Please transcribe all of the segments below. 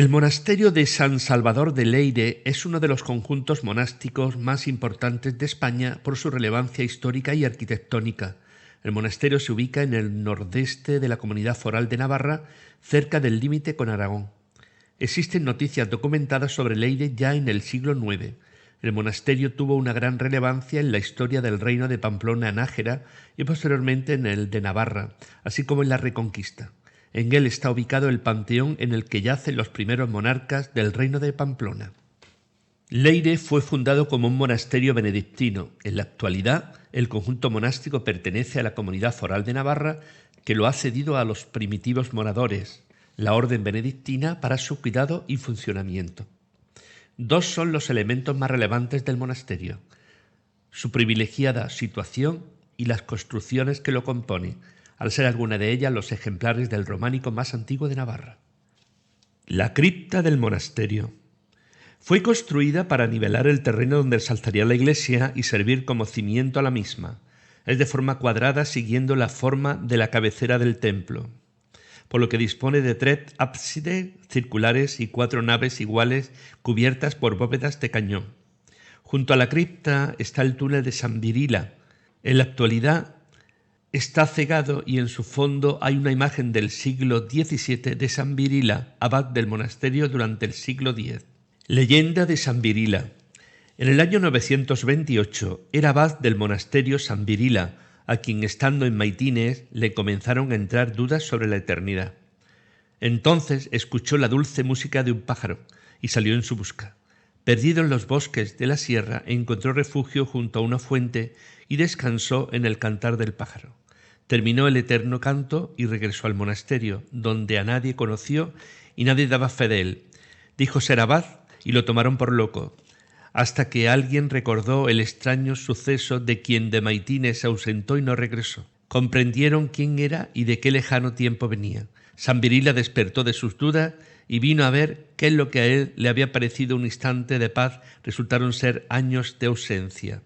El monasterio de San Salvador de Leyre es uno de los conjuntos monásticos más importantes de España por su relevancia histórica y arquitectónica. El monasterio se ubica en el nordeste de la Comunidad Foral de Navarra, cerca del límite con Aragón. Existen noticias documentadas sobre Leyre ya en el siglo IX. El monasterio tuvo una gran relevancia en la historia del reino de Pamplona-Nájera y posteriormente en el de Navarra, así como en la Reconquista. En él está ubicado el panteón en el que yacen los primeros monarcas del reino de Pamplona. Leyre fue fundado como un monasterio benedictino. En la actualidad, el conjunto monástico pertenece a la Comunidad Foral de Navarra, que lo ha cedido a los primitivos moradores, la orden benedictina, para su cuidado y funcionamiento. Dos son los elementos más relevantes del monasterio: su privilegiada situación y las construcciones que lo componen, al ser alguna de ellas los ejemplares del románico más antiguo de Navarra. La cripta del monasterio fue construida para nivelar el terreno donde se alzaría la iglesia y servir como cimiento a la misma. Es de forma cuadrada, siguiendo la forma de la cabecera del templo, por lo que dispone de 3 ábsides circulares y 4 naves iguales cubiertas por bóvedas de cañón. Junto a la cripta está el túnel de San Virila. En la actualidad está cegado y en su fondo hay una imagen del siglo XVII de San Virila, abad del monasterio durante el siglo X. Leyenda de San Virila. En el año 928 era abad del monasterio San Virila, a quien, estando en Maitines, le comenzaron a entrar dudas sobre la eternidad. Entonces escuchó la dulce música de un pájaro y salió en su busca. Perdido en los bosques de la sierra, encontró refugio junto a una fuente y descansó en el cantar del pájaro. Terminó el eterno canto y regresó al monasterio, donde a nadie conoció y nadie daba fe de él. Dijo ser abad y lo tomaron por loco, hasta que alguien recordó el extraño suceso de quien de Maitines se ausentó y no regresó. Comprendieron quién era y de qué lejano tiempo venía. San Virila despertó de sus dudas y vino a ver qué es lo que a él le había parecido un instante de paz resultaron ser años de ausencia.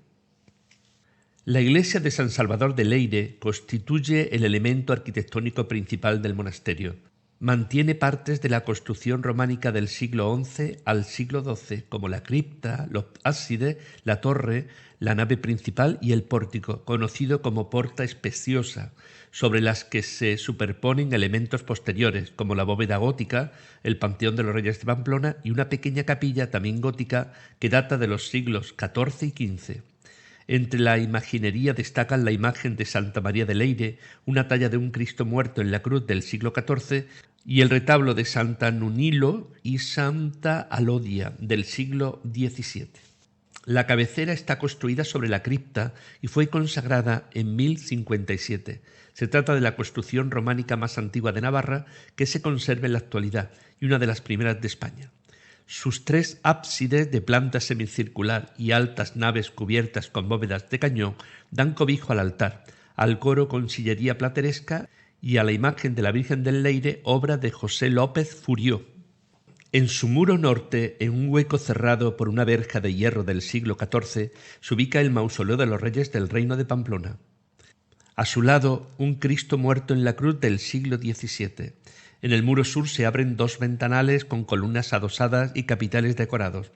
La iglesia de San Salvador de Leyre constituye el elemento arquitectónico principal del monasterio. Mantiene partes de la construcción románica del siglo XI al siglo XII, como la cripta, los ábsides, la torre, la nave principal y el pórtico, conocido como porta especiosa, sobre las que se superponen elementos posteriores, como la bóveda gótica, el panteón de los reyes de Pamplona y una pequeña capilla también gótica que data de los siglos XIV y XV. Entre la imaginería destacan la imagen de Santa María de Leyre, una talla de un Cristo muerto en la cruz del siglo XIV, y el retablo de Santa Nunilo y Santa Alodia del siglo XVII. La cabecera está construida sobre la cripta y fue consagrada en 1057. Se trata de la construcción románica más antigua de Navarra que se conserva en la actualidad y una de las primeras de España. Sus 3 ábsides de planta semicircular y altas naves cubiertas con bóvedas de cañón dan cobijo al altar, al coro con sillería plateresca y a la imagen de la Virgen del Leyre, obra de José López Furió. En su muro norte, en un hueco cerrado por una verja de hierro del siglo XIV, se ubica el mausoleo de los reyes del reino de Pamplona. A su lado, un Cristo muerto en la cruz del siglo XVII. En el muro sur se abren 2 ventanales con columnas adosadas y capiteles decorados.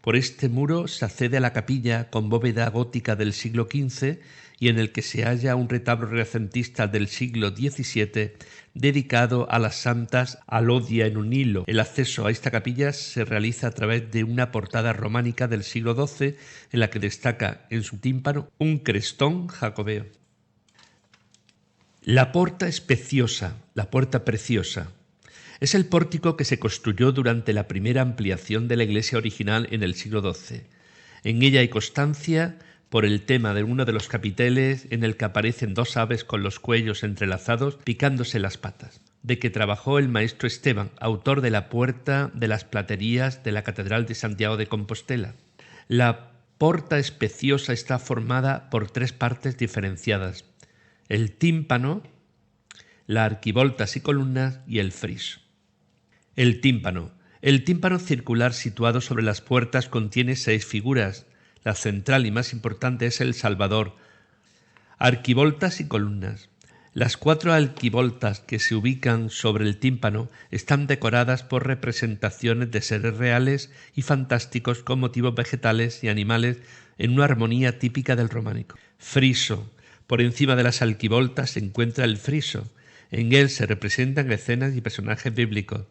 Por este muro se accede a la capilla con bóveda gótica del siglo XV y en el que se halla un retablo renacentista del siglo XVII dedicado a las santas Alodia en Nunilo. El acceso a esta capilla se realiza a través de una portada románica del siglo XII en la que destaca en su tímpano un crestón jacobeo. La porta especiosa, la puerta preciosa, es el pórtico que se construyó durante la primera ampliación de la iglesia original en el siglo XII. En ella hay constancia por el tema de uno de los capiteles en el que aparecen 2 aves con los cuellos entrelazados picándose las patas, de que trabajó el maestro Esteban, autor de la puerta de las platerías de la Catedral de Santiago de Compostela. La porta especiosa está formada por 3 partes diferenciadas: el tímpano, las arquivoltas y columnas y el friso. El tímpano. El tímpano circular situado sobre las puertas contiene 6 figuras. La central y más importante es el Salvador, arquivoltas y columnas. Las 4 arquivoltas que se ubican sobre el tímpano están decoradas por representaciones de seres reales y fantásticos con motivos vegetales y animales en una armonía típica del románico. Friso. Por encima de las arquivoltas se encuentra el friso. En él se representan escenas y personajes bíblicos.